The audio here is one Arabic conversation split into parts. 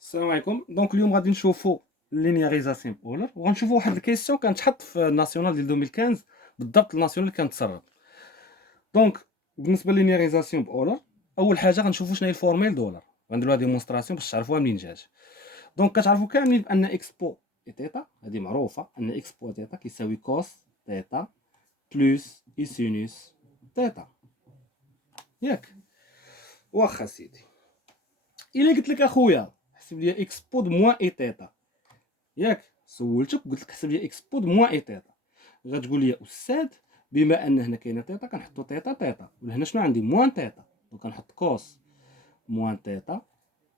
السلام عليكم. دونك اليوم غادي نشوفوا لينياريزاسيون اولر، وغنشوفوا واحد الكيسيون كانت تحط في الناسيونال ديال 2015 بالضبط. الناسيونال اللي كانت تسرب. دونك بالنسبه للينياريزاسيون باولر، اول حاجه غنشوفوا شنو هي الفورميل دولار. غنديروها ديمونستراسيون باش تعرفوها منين جات. دونك كتعرفوا كاملين بان اكسبو تيتا هذه معروفه، ان اكسبو تيتا كيساوي كوس تيتا بلس اي سينوس تيتا، ياك؟ واخا سيدي، الا قلت لك اخويا حسب لي اكسبو د موان اي تيتا، ياك؟ سولتك قلت لك حسب لي اكس بود موان اي تيتا، غتقول لي استاذ بما ان هنا كاينه تيتا كنحطو تيتا تيتا، ولا هنا شنو عندي موان تيتا، دونك كنحط كوس موان تيتا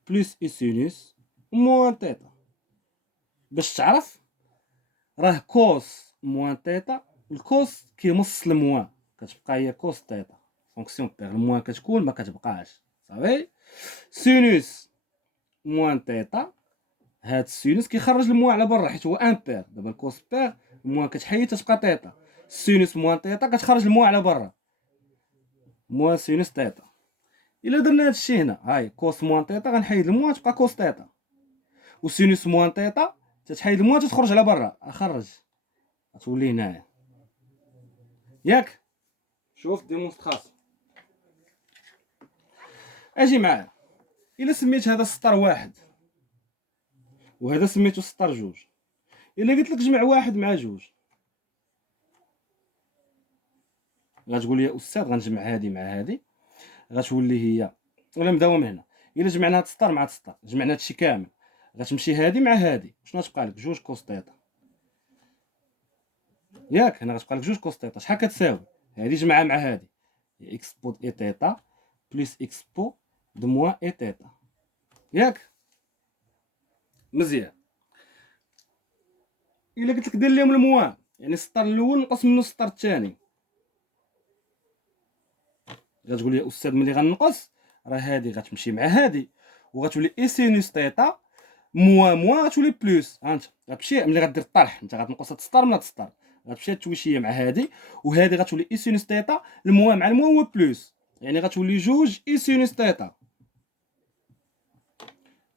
بلس اي سينوس موان تيتا. باش تعرف راه كوس موان تيتا، الكوس كيمص الموان، كتبقى هي كوس تيتا فونكسيون بيغ، الموان كتكون ما كتبقاش صافي. سينوس موان تيتا، هاد السينوس كيخرج الموان على برا حيت هو امبير. دابا الكوس بير الموان كتحيد تتبقى تيتا، السينوس موان تيتا كتخرج الموان على برا، موان سينوس تيتا. الا درنا هادشي هنا، هاي كوس موان تيتا غنحيد الموان تبقى كوس تيتا، وسينوس موان تيتا تتحيد الموان تتخرج على برا، اخرج غتولي هنايا، ياك؟ شوف ديمونستراسيون. اجي معايا، الا سميت هذا السطر واحد وهذا سميتو السطر جوج، الا قلت لك جمع واحد مع جوج، غتقول لي استاذ غنجمع هادي مع هادي، غتولي هي، ولا نبداو من هنا. الا جمعنا هاد السطر مع هاد السطر، جمعنا هادشي كامل، غتمشي هادي مع هادي، شنو غتبقى لك؟ جوج كوس تيتا، ياك؟ هنا غتبقى لك جوج كوس تيتا، شحال كتساوي؟ هادي جمعها مع هادي، اكس بو اي تيتا بلس اكس بو دو موان اي تيتا، ياك؟ مزيان. الا قلت لك دير لهم الموان، يعني السطر الاول نقص منه السطر الثاني، غتقول لي استاذ ملي غنقص راه هادي غتمشي مع هادي، وغتولي اي سينوس تيتا موان موان غتولي بلوس. ها انت غتمشي ملي غدير الطرح، انت غتنقص هاد السطر من هاد السطر، غتمشي تويشيه مع هادي، وهادي غتولي اي سينوس تيتا، الموان مع الموان هو بلوس، يعني غتولي جوج اي سينوس تيتا،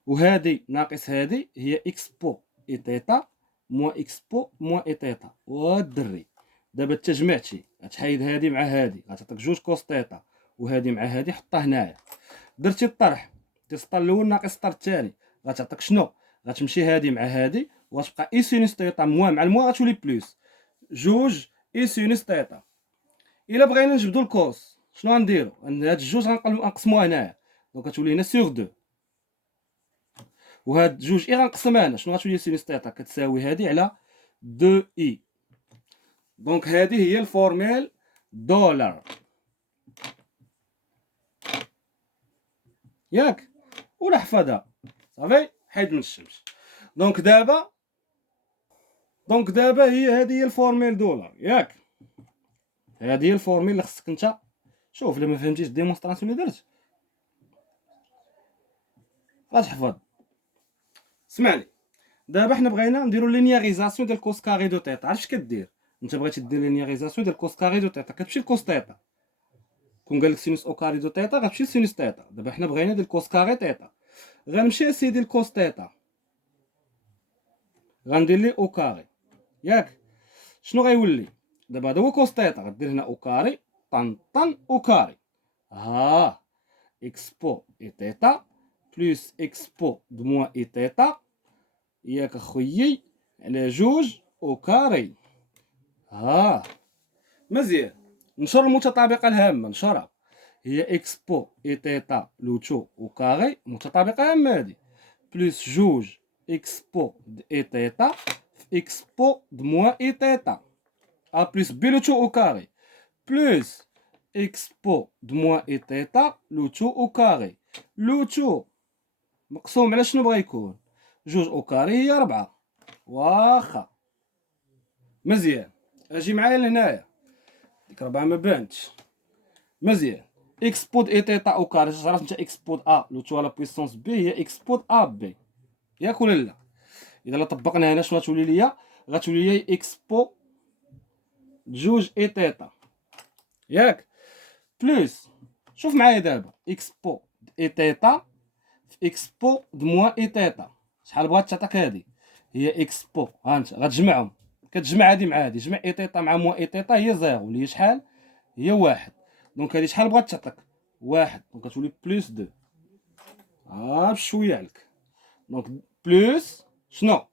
وهادي ناقص هادي هي اكس بو اي تيتا موان اكس بو موان اي تيتا. والدري دابا انت جمعتي، غتحيد هادي مع هادي غتعطيك جوج كوس تيتا، وهادي مع هادي حطها هنايا، درتي الطرح ديال السطر الاول ناقص السطر الثاني، غتعطيك شنو؟ غتمشي هادي مع هادي وغتبقى اي سينوس تيتا موان مع الموان غتولي بلوس جوج اي سينوس تيتا. الا بغينا نجبدو الكوس شنو غنديرو؟ هاد الجوج غنقسموها هنايا، دونك غتولي هنا سيغ دو، وهاد جوج اي غنقسمها هنا، شنو غتولي سينوس تيتا؟ كتساوي هادي على دو اي. دونك هادي هي الفورميل دولار، ياك؟ ولا حفظها صافي، حيد من الشمس. دونك دابا هي الفورميل دولار، ياك؟ هذه هي الفورميل اللي خصك انت. شوف الا ما فهمتيش الديمونستراسيون اللي درت غتحفظ. اسمعني، دابا حنا بغينا نديرو لينياريزاسيون ديال كوس كاري دو تيتا. عرفت كدير؟ انت بغيتي دير لينياريزاسيون ديال كوس كاري دو تيتا، كتمشي لكوس تيتا، كون قال لك سينوس او كاري دو تيتا غتمشي لسينوس تيتا. دابا حنا بغينا ديال كوس كاري تيتا، غنمشي اسيدي لكوس تيتا، غندير ليه او كاري، ياك؟ شنو غيولي؟ دابا هذا هو كوس تيتا، غدير هنا او كاري طن طن او كاري، ها اكس بو اي تيتا بلس اكس بو دو موان اي تيتا، ياك اخويي؟ على جوج او كاري. ها مزيان. نشر المتطابقه الهامه، نشرها، هي اكس بو اي تيتا لوتو او كاري، متطابقه هامه هادي، بلس جوج اكس بو د اي تيتا في اكس بو د موان اي تيتا، ا بلس بي لوتو او كاري، بلس اكس بو د موان اي تيتا لوتو او كاري. لوتو مقسوم على شنو بغا يكون؟ جوج او كاري هي 4، واخا مزيان. اجي معايا لهنايا، ديك 4 ما بانتش مزيان. اكس بود اي تيتا او كاري، عرفت انت اكس بود ا لوتو على بويسونس بي هي اكس بود ا بي، ياك ولا لا؟ اذا طبقنا هنا شنو غتولي ليا؟ غتولي ليا اكس بو جوج اي تيتا، ياك؟ بلس شوف معايا دابا اكس بو اي تيتا في اكس بو دو موان اي تيتا. شحال بغات تعطيك هادي؟ هي اكس بو، ها انت غتجمعهم، كتجمع هادي مع هادي، جمع اي تيتا مع موان اي تيتا هي زيرو اللي هي شحال؟ هي واحد. دونك هادي شحال بغات تعطيك؟ واحد، دونك كتولي بلوس دو. بشويه عليك. دونك بلوس شنو؟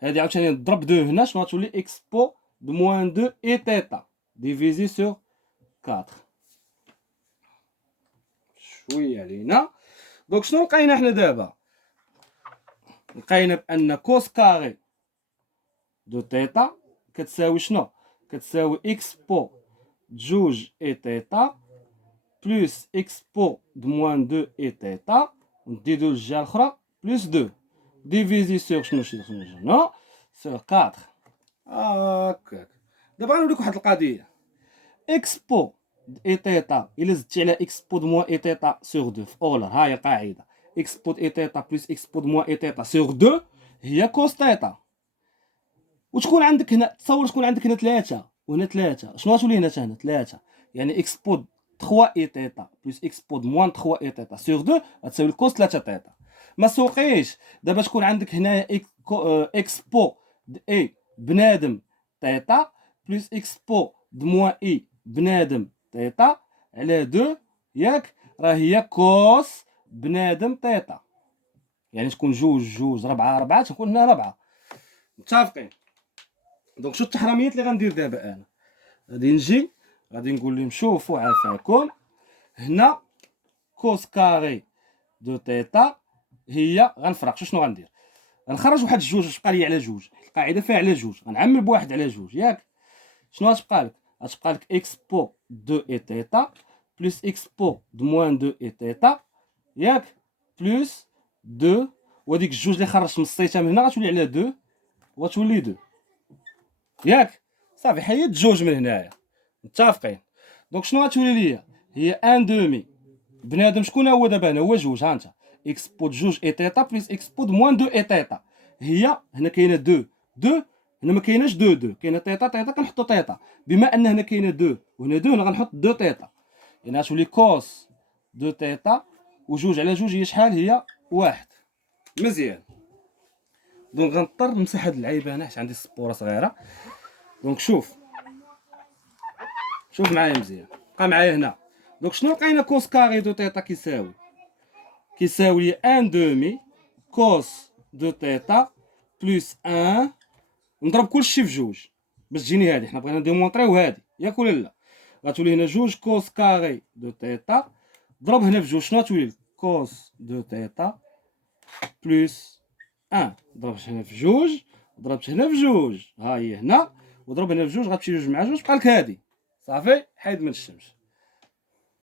هادي عاوتاني نضرب دو هنا، شنو غتولي؟ اكس بو دو موان دو اي تيتا ديفيزي سور 4. شويه علينا. دونك شنو لقينا حنا دابا؟ لقينا بان كوس كاري دو تيتا كتساوي شنو؟ كتساوي اكس بو جوج اي تيتا بلوس اكس بو دو موان دو اي تيتا، نديدو الجهه الاخرى بلوس دو ديفيزي سور شنو سور 4. هاكاك. دابا غنوريك واحد القضيه. اكس بو اي تيتا الا زدتي على اكس بو دو موان اي تيتا سور دو في اولر، ها هي القاعده، اكس بو اي تيتا بلس اكس بو دو موان اي تيتا سور دو هي كوس تيتا. وتكون عندك هنا، تصور تكون عندك هنا 3 وهنا 3، شنو غتولي هنا؟ هنا 3، يعني اكس بو 3 اي تيتا بلس اكس بو موان 3 اي تيتا سور 2 غتساوي الكوس 3 تيتا. ما سوقيش دابا تكون عندك هنا اكس بو د اي بنادم تيتا بلس اكس بو د موان اي بنادم تيتا على 2، ياك؟ راه هي كوس بنادم تيتا، يعني تكون جوج جوج 4 4 تكون هنا 4. متفقين؟ دونك شو التحرميات اللي غندير دابا؟ انا غادي نجي غادي نقول لهم شوفوا عافاكم، هنا كوس كاري دو تيتا هي غنفرق. شنو غندير؟ غنخرج واحد جوج، واش بقى لي على جوج؟ القاعده فيها على جوج، غنعمل بواحد على جوج، ياك؟ شنو غتبقى لك؟ غتبقى لك اكس بو دو اي تيتا بلس اكس بو دو موان دو اي تيتا، ياك؟ بلس دو، وديك الجوج اللي خرجت مصيتها من هنا غتولي على دو وغتولي دو، ياك؟ صافي حيد جوج من هنايا. متفقين؟ دونك شنو غتولي ليا؟ هي ان دومي بنادم شكون هو دابا؟ هنا هو جوج، ها انت اكس بو جوج اي تيتا بلس اكس بو موان دو اي تيتا، هي هنا كاينه دو دو، هنا ما كايناش دو دو، كاينه تيتا تيتا، كنحطو تيتا. بما ان هنا كاينه دو وهنا دو، هنا غنحط دو تيتا، يعني غتولي كوس دو تيتا وجوج على جوج هي شحال؟ هي واحد. مزيان. دونك غنضطر نمسح هاد اللعيبه هنا حيت عندي السبوره صغيره. دونك شوف معايا مزيان، بقى معايا هنا. دونك شنو لقينا؟ كوس كاري دو تيتا كيساوي ان دومي كوس دو تيتا بلس ان، نضرب كلشي في جوج باش تجيني هادي، حنا بغينا نديمونطريو هادي، ياك ولا لا؟ غتولي هنا جوج كوس كاري دو تيتا ضرب هنا في جوج، شنو غتولي؟ كوس دو تيتا بلس ان، ضربت هنا في جوج ضربت هنا في جوج، ها هي هنا، وضرب هنا في جوج، غتمشي جوج مع جوج بقى لك هادي. صافي حيد من الشمس.